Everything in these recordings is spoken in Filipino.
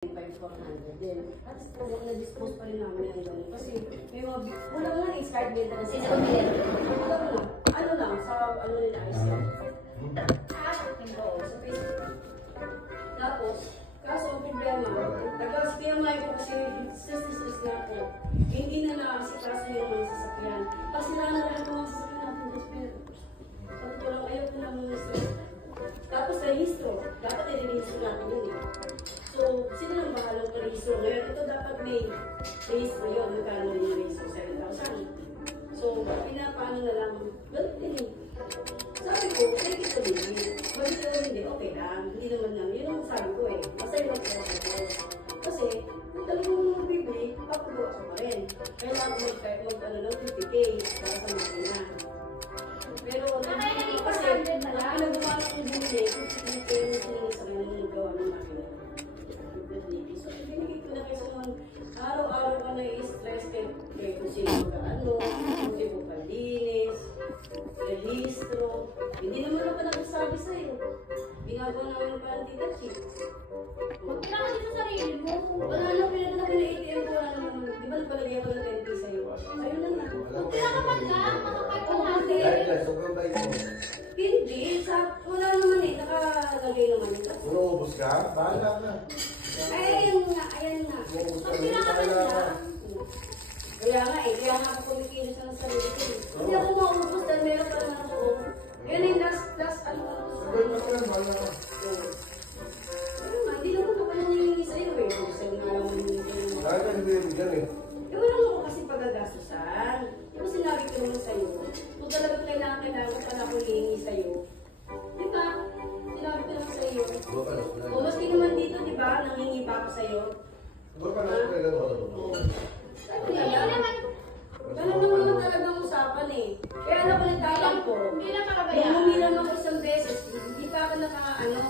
5,400 din. At na-dispose pa rin namin ang gano'n. Kasi may mga, wala nga i-start benta na sila. Wala nga. Ano lang, sa ano nila, ISO. Sa Facebook. Tapos, kaso ang problema, taga-SPMI ko kasi stress na ako. Hindi na nakasikaso yung mga sasakyan. Kasi sila na lahat ng mga sasakyan natin despair. Sa totoo lang, ayaw ko na mga stress. Tapos rehistro. Dapat i-rehistro natin yun eh. So, sino lang bahalang rehistro? Ngayon, ito dapat may rehistro yun. Magkano rin yung rehistro? 7,000. So, pinapaano na lang. Ganun din eh. Sabi ko, take it to me. Bakit ko hindi? Okay lang. Hindi naman lang. Yun ang sabi ko eh. Masaya lang po ako. Kasi, kung talagang mga bibili, papagawa ko pa rin. Kailangan ko mag-ano lang 50K para sa makina. Pero, kasi, nagagawa ko yung bumili, 50K yung sinigis sa kanya yung gawa ng makina. So, binigay ko na kayo sa araw-araw ka na-i-stress kay kung sino mag-ano, kung sino palinis, rehistro. Hindi naman ako nagsasabi sa'yo. Ginagawa namin pa ang tita sheet. Huwag ka naman sa sarili mo. Wala na, pinatala ko na ATM ko. Wala naman. Di ba nagpalagay ako ng 10K sa'yo? Ayun na nga. Huwag ka naman lang. Makapag ko natin. Hindi. Wala naman eh. Nakalagay naman. Uubos ka? Bahala na. Ay, ayun nga. Ayan nga. Pag sinakapan ka. Kaya nga eh. Kaya nga ako kumikilos ng sarili ko. Hindi ako maubos dahil meron pa naman ako. Yan yung last ano ko. Sabay pa ka lang, bahala ka. Ayun nga. Hindi naman ako nangyayari sa'yo eh. Kung saan nga lang nangyayari sa'yo. Dahil ka nabibig dyan eh. Wala mo ko kasi pagagastusan. Di ba sinabi ko naman sa'yo? Kung talagang kailangan para ako hihingi sa'yo. Di ba? Sinabi ko naman sa'yo. O maski naman dito, di ba? Nangingi pa ako sa'yo. Siguro ka lang talaga mo. Sabi nga lang. Ganun naman talagang usapan eh. Kaya alam ko nagtalang ko. Hindi lang Nung makabayaan. humiram ako isang beses, hindi pa ako naka-ano.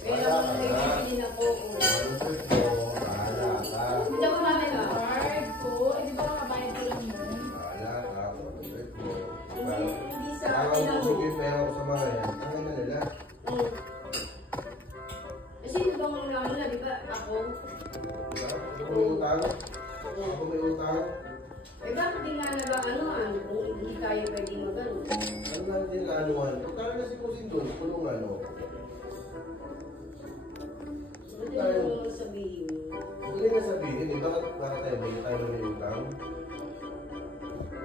Kaya ako nang nagbibili ako. Bahala ka. Hindi ako namin ah. Card ko. Eh, di ba makabayad ka lang yun? Bahala ka. Hindi sa Baka akin usok yung pera ko sa mga yan. Ang na nila. Kasi hindi ba mga naman na, di ba? Ako? Diba? Ako may utang. Ako may utang. Eh bakit di nga nag-aanoan kung hindi tayo pwedeng mag-ano? Ano na din anuhan? Kaya na si Kusin doon. Kulungan o. Hindi mo sabihin. Hindi nga sabihin, bakit tayo may utang?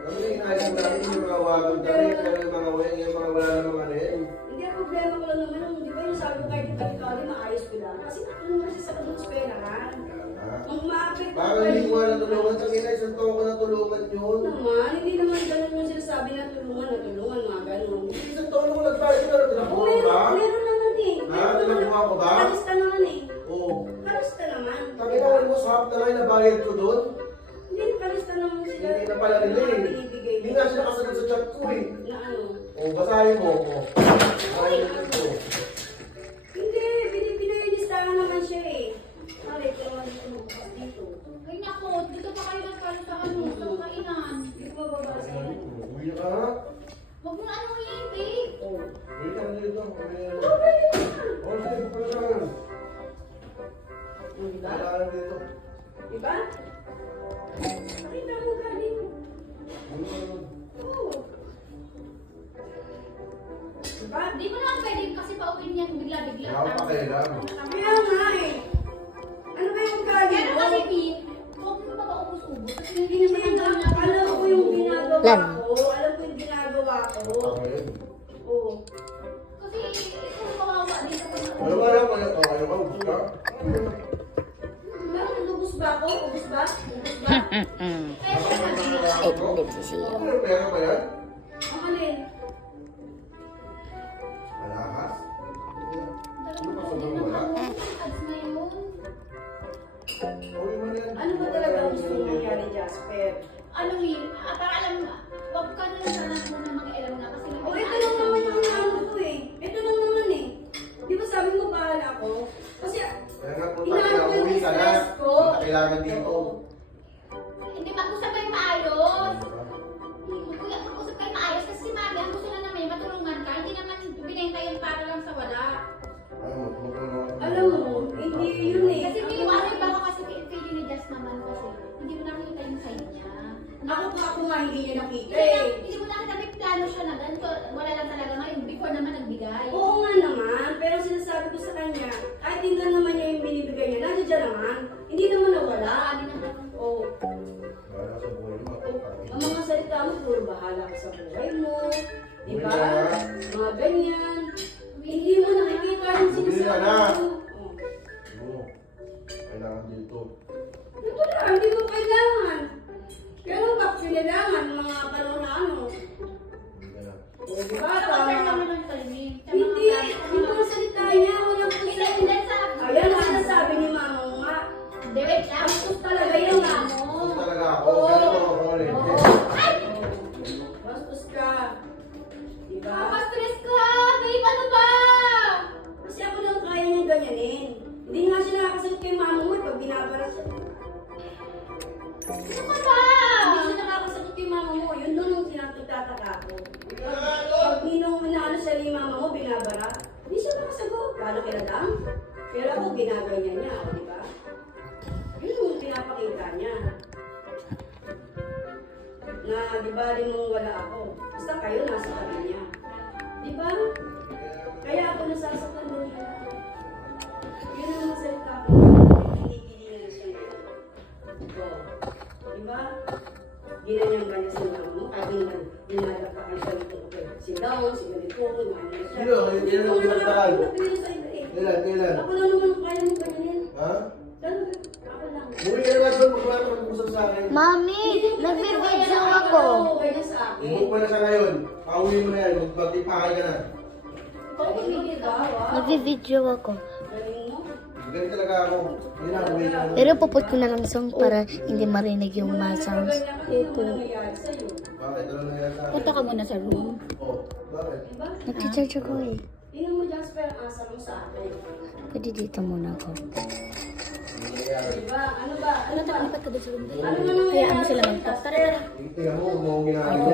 Kami inaayos natin yung mga wagang dami, kaya yung mga wala, yung mga wala namang ano yan. Hindi ang problema ko lang naman, di ba yung sabi ko kahit yung kalikali, maayos ko lang. Kasi nakulong kasi sa kanong sperahan. Ang ma-affect ko Baka hindi mo natulungan, sa kina isang taon ko natulungan yun. naman, hindi naman ganun yung sinasabi na tulungan, mga ganun. Isang taon ko nagbayad ko na tinabuha ko ba? Meron naman eh. Ha? Tinabuha ko ba? Kalista naman eh. Oo. Kalista naman. Sabi ko, wala mo swap na lang yung nabayad ko doon. Hindi, kalista naman sila. Hindi na pala nila eh. Binibigay Hindi nga sila kasagot sa chat ko eh. na ano. O, basahin mo. O. Basahin mo ito. Hindi, binilistahan naman siya eh. Malit ka naman dito magbukas dito. Ay, naku. Dito pa kayo nagkalit sa ano. Sa kainan. Hindi ko mababasa yan. Uwi na ka. Huwag mo na anong hindi. Uwi ka na dito. Okay. O, sige, pala lang. Diba? Kailangan dito. Diba? Nakita mo ka dito. Oo. Diba? Di mo naman pwede kasi pauwiin niyan bigla-bigla. Wala pa kailan. Kaya nga eh. Ano ba yung galing Pero mo? kasi, Pete, huwag mo ba ubus-ubus? Kasi Hindi naman yung alam ko yung ginagawa ko. Alam ko yung ginagawa ko. Oo. Kasi, ikaw kawawa dito ko na. Ano ba lang? Ano ka? Ubus ka? Bakit ubus ba ako? Ubus ba? Ubus ba? Kaya siya sabi, Ano yung pera ba yan? Ang alin? Malahas? talagang pauwiin ng ano, ads na yun. Uwi mo na yan. Ano ba talaga gusto mo mangyari, Jasper? Ano yun? Para alam mo, huwag ka na sana muna mag-alam na kasi O, ito lang naman yung ano ko eh. Ito lang naman eh. Di ba sabi mo bahala ako? Kasi, Kaya nga po, inaano ko yung uwi ka na. stress ko. Hindi ka kailangan dito. hindi mag-usap kayo maayos. Mag-usap kayo maayos kasi si Mami, ang gusto na namin, matulungan ka. Hindi naman binenta yun para lang sa wala. Ano, Alam mo, hindi yun eh. Kasi may iwanan ba hindi niya nakita eh. Hindi mo nakita may plano siya na ganito. Wala lang talaga ngayon. Before naman nagbigay. Oo nga naman, pero sinasabi ko sa kanya, kahit hindi na naman niya yung binibigay niya, nandiyan dyan naman. Hindi naman nawala. Marami naman. Oo. Bahala ka sa buhay mo. Ang mga salita mo, puro bahala ka sa buhay mo. Diba? Bumili ka. Mga ganyan. Hindi mo nakikita yung Bumili ka sinasabi na. mo. Oo. Kailangan dito. Ito na, hindi mo kailangan. Pero bakit kailangan mga panahon na ano? Hindi ka na. O, diba? Kapag naman ng timing. Hindi, yung mga salita niya, walang Hindi, pusa. hindi sa... Ayan ang sinasabi ni Mama mo nga. Hindi, wait lang. Bastos talaga yung Gusto mo. talaga ako. Oo. Kaya ako ulit. Bastos ka. Diba? Nakaka-stress ka! Babe, ano ba? Kasi ako lang kaya niyang ganyanin. Hindi nga siya nakakasagot kay Mama mo pag binabara siya. Ano ka ba? Hindi siya nakakasagot kay Mama mo. Yun doon ang sinatagtataka ko. Pag ninong ano siya ni Mama mo, binabara, hindi siya makasagot. Paano kaya lang? Pero ako, ginaganyan niya. O, diba? Yun yung pinapakita niya. Na, di ba, rin mong wala ako. Basta kayo, nasa kanya niya. Di ba? Kaya ako nasasaktan din niya. Yun ang masalita ko. Kinikilingan siya niya. O, di ba? Ginanyang kanya sa mga mo. Kahit dinadapakan siya nito. Si Dawn, si ganito, ano siya. Sino? Hindi na lang pinagdaan. Pinapili sa iba eh. Kailan? Ako lang naman kaya mong ganyanin. Ha? Ako lang. Bumili ka naman doon. Huwag mo mag-usap sa akin. Mami, nagbe-video ako. Ganyan sa akin. Bumuk pa na siya ngayon. Pauwi mo na yan. Magtipakay ka na. Ikaw magbibigay ka, ha? Nagbe-video ako. Galing mo. Ganun talaga ako. Hindi na, uwi ka na. Pero puput ko na lang song para hindi marinig yung Wala mga sounds. ganyan kasi ano nangyayari sa'yo. Bakit? Ano nangyari sa akin? Punta ka muna sa room. Oh, bakit? Diba? Nag-charge ako eh. Tingnan mo, Jasper, ang asa mo sa akin. Pwede dito muna ako. Ano nangyari? Diba? Ano ba? Ano ba? Lipat ka doon sa room. Ano ba nangyayari? Hayaan mo sila mag-talk. Tara, tara. Tingnan mo, huwag mo akong ginagawa.